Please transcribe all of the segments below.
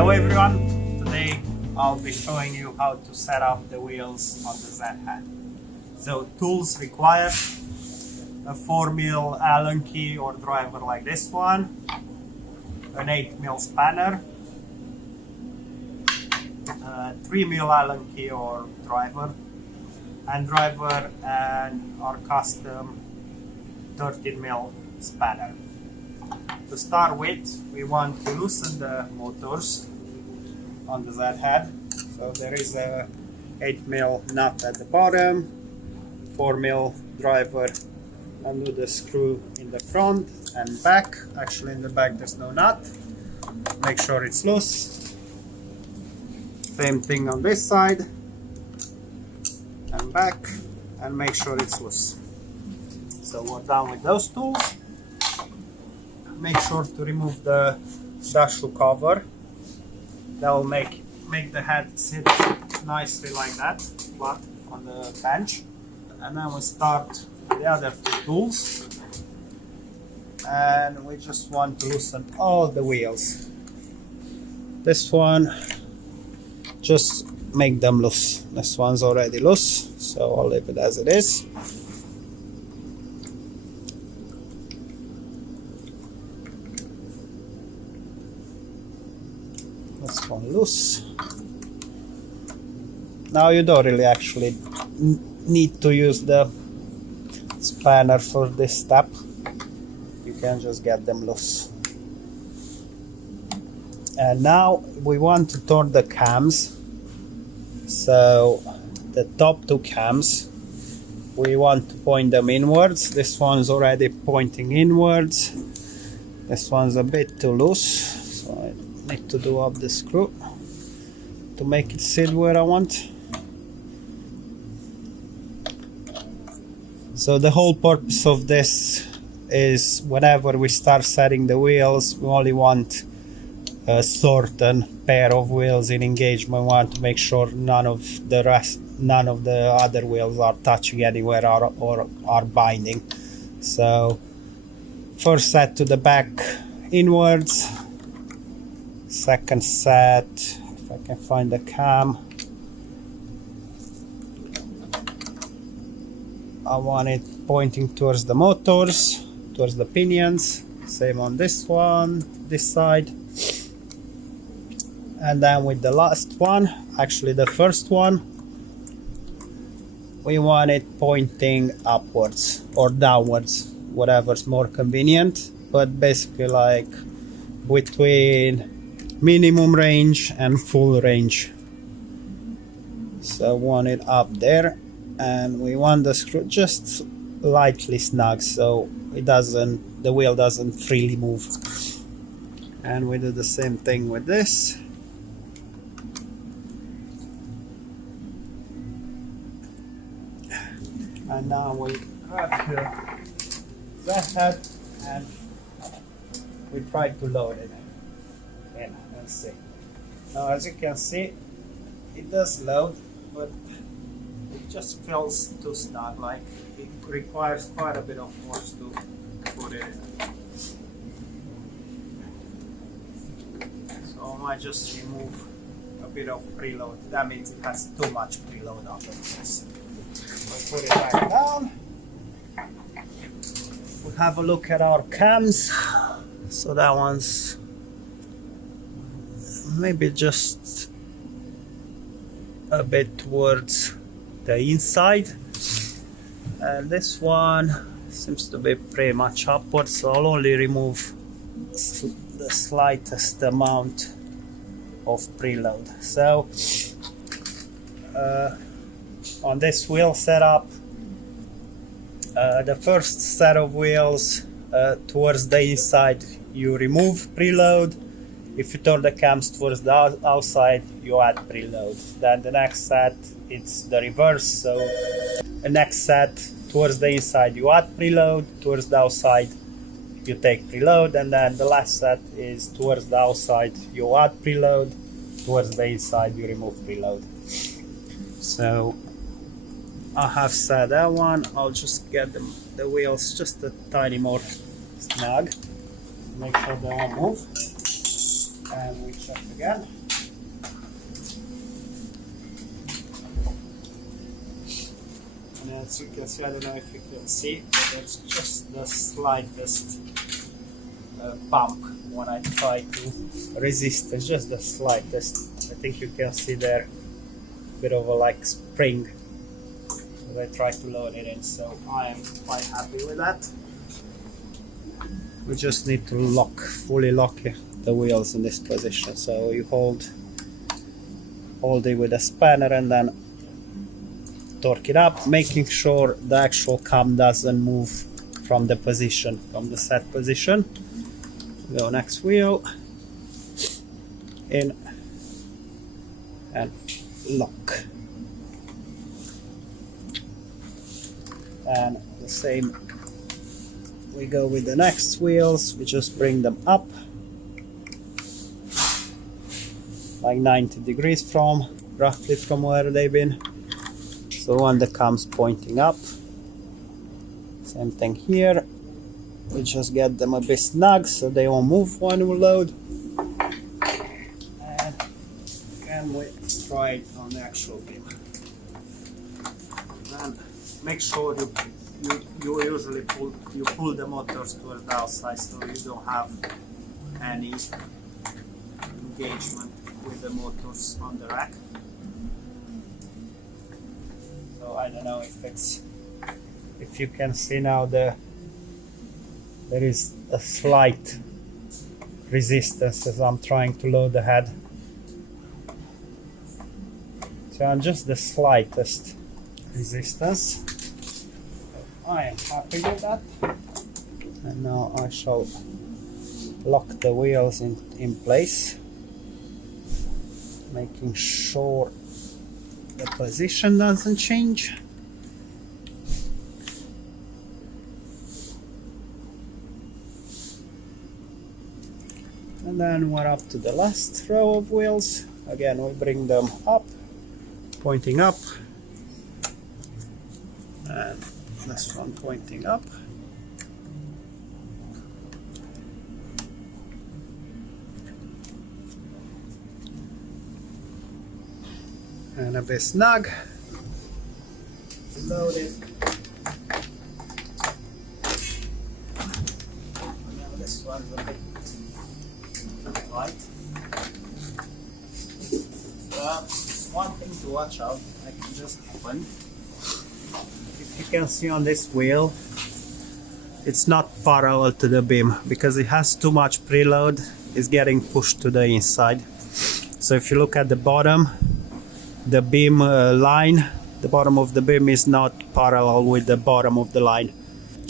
Hello everyone, today I'll be showing you how to set up the wheels on the Z-Head. So tools required: a 4mm Allen key or driver like this one, an 8mm spanner, a 3mm Allen key or driver, and our custom 13mm spanner. To start with, we want to loosen the motors on the Z-Head. So there is a 8mm nut at the bottom, 4mm driver, undo the screw in the front and back. Actually in the back there's no nut. Make sure it's loose. Same thing on this side and back, and make sure it's loose. So we're done with those tools. Make sure to remove the dash loop cover. That will make the head sit nicely like that, flat on the bench. And then we start the other two tools. And we just want to loosen all the wheels. This one, just make them loose. This one's already loose, so I'll leave it as it is. This one loose. Now you don't really actually need to use the spanner for this step. You can just get them loose. And now we want to turn the cams. So the top two cams, we want to point them inwards. This one's already pointing inwards. This one's a bit too loose, so I need to do up the screw to make it sit where I want. So the whole purpose of this is whenever we start setting the wheels, we only want a certain pair of wheels in engagement. We want to make sure none of the other wheels are touching anywhere or are binding. So first set to the back inwards. Second set, if I can find the cam, I want it pointing towards the motors, towards the pinions. Same on this one, this side. And then with the last one, actually the first one, we want it pointing upwards or downwards, whatever's more convenient, but basically like between minimum range and full range. So want it up there, and we want the screw just lightly snug so the wheel doesn't freely move. And we do the same thing with this. And now we grab the Z-Head and we try to load it in and see. Now as you can see, it does load, but it just feels too snug, like it requires quite a bit of force to put it in. So I might just remove a bit of preload. That means it has too much preload on this. We'll put it back down. We'll have a look at our cams. So that one's maybe just a bit towards the inside, and this one seems to be pretty much upwards, so I'll only remove the slightest amount of preload. So on this wheel setup, the first set of wheels towards the inside you remove preload. If you turn the cams towards the outside, you add preload. Then the next set, it's the reverse. So the next set towards the inside, you add preload. Towards the outside, you take preload. And then the last set is towards the outside, you add preload. Towards the inside, you remove preload. So I have set that one. I'll just get the wheels just a tiny more snug. Make sure they won't move. And we check again. And as you can see, I don't know if you can see, but it's just the slightest bump when I try to resist. It's just the slightest. I think you can see there a bit of a like spring as I try to load it in, so I am quite happy with that. We just need to fully lock the wheels in this position. So you hold it with a spanner and then torque it up, making sure the actual cam doesn't move from the position, from the set position. Go next wheel, in and lock. And the same, we go with the next wheels, we just bring them up like 90 degrees roughly from where they've been. So one that comes pointing up. Same thing here. We just get them a bit snug so they won't move when we load. And again we try it on the actual beam. And make sure you usually pull the motors towards the outside so you don't have any engagement with the motors on the rack. So I don't know if you can see now there is a slight resistance as I'm trying to load the head. So I'm just the slightest resistance. I am happy with that. And now I shall lock the wheels in place, making sure the position doesn't change. And then we're up to the last row of wheels. Again, we bring them up, pointing up, and this one pointing up. And a bit snug. Load it. Now this one's a bit light. One thing to watch out, I can just happen. If you can see on this wheel, it's not parallel to the beam because it has too much preload. It's getting pushed to the inside. So if you look at the bottom, the beam line, the bottom of the beam is not parallel with the bottom of the line,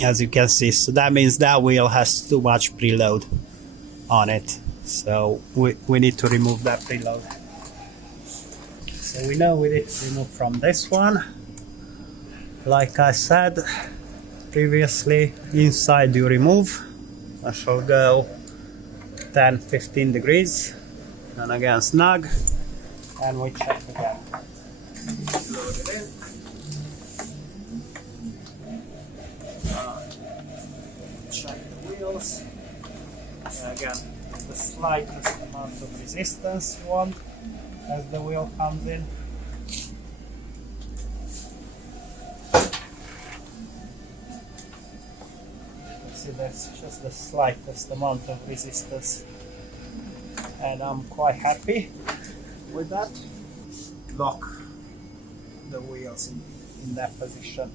as you can see. So that means that wheel has too much preload on it. So we need to remove that preload. So we know we need to remove from this one. Like I said previously, inside you remove. I shall go 10-15 degrees. And again snug. And we check again. Load it in. Check the wheels. Again, the slightest amount of resistance you want as the wheel comes in. See, that's just the slightest amount of resistance, and I'm quite happy with that. Lock the wheels in that position.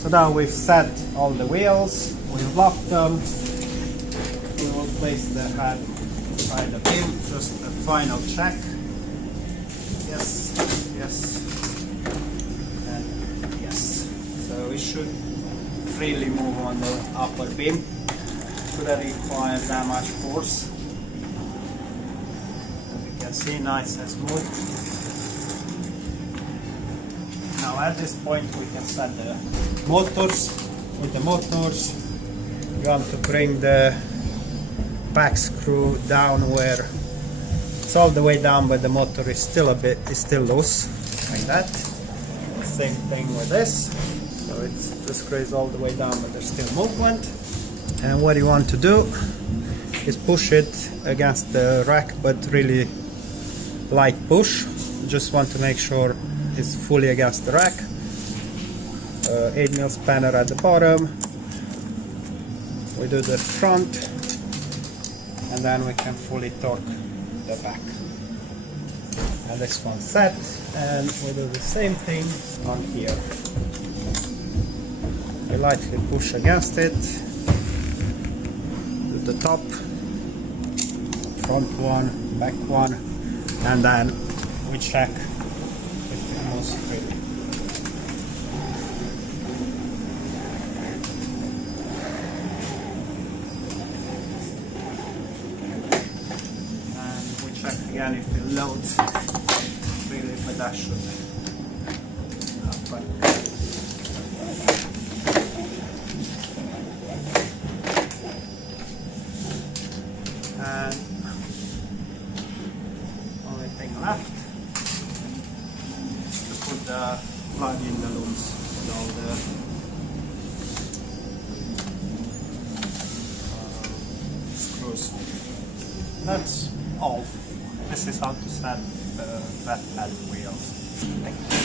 So now we've set all the wheels, we've locked them, we will place the head by the beam, just a final check. Yes, yes, and yes. So we should freely move on the upper beam. Shouldn't require that much force. As you can see, nice and smooth. Now at this point we can set the motors. With the motors, you want to bring the back screw down where it's all the way down, but the motor is still loose. like that. Same thing with this. So it's the screw is all the way down, but there's still movement. And what you want to do is push it against the rack, but really light push. Just want to make sure it's fully against the rack. 8mm spanner at the bottom. We do the front, and then we can fully torque the back. And this one's set, and we do the same thing on here. We lightly push against it, do the top, front one, back one, and then we check if it moves freely. And we check again if it loads freely, but that should happen. And only thing left is to put the plug in the looms with all the screws. That's all. This is how to set the flat pad wheels. Thank you.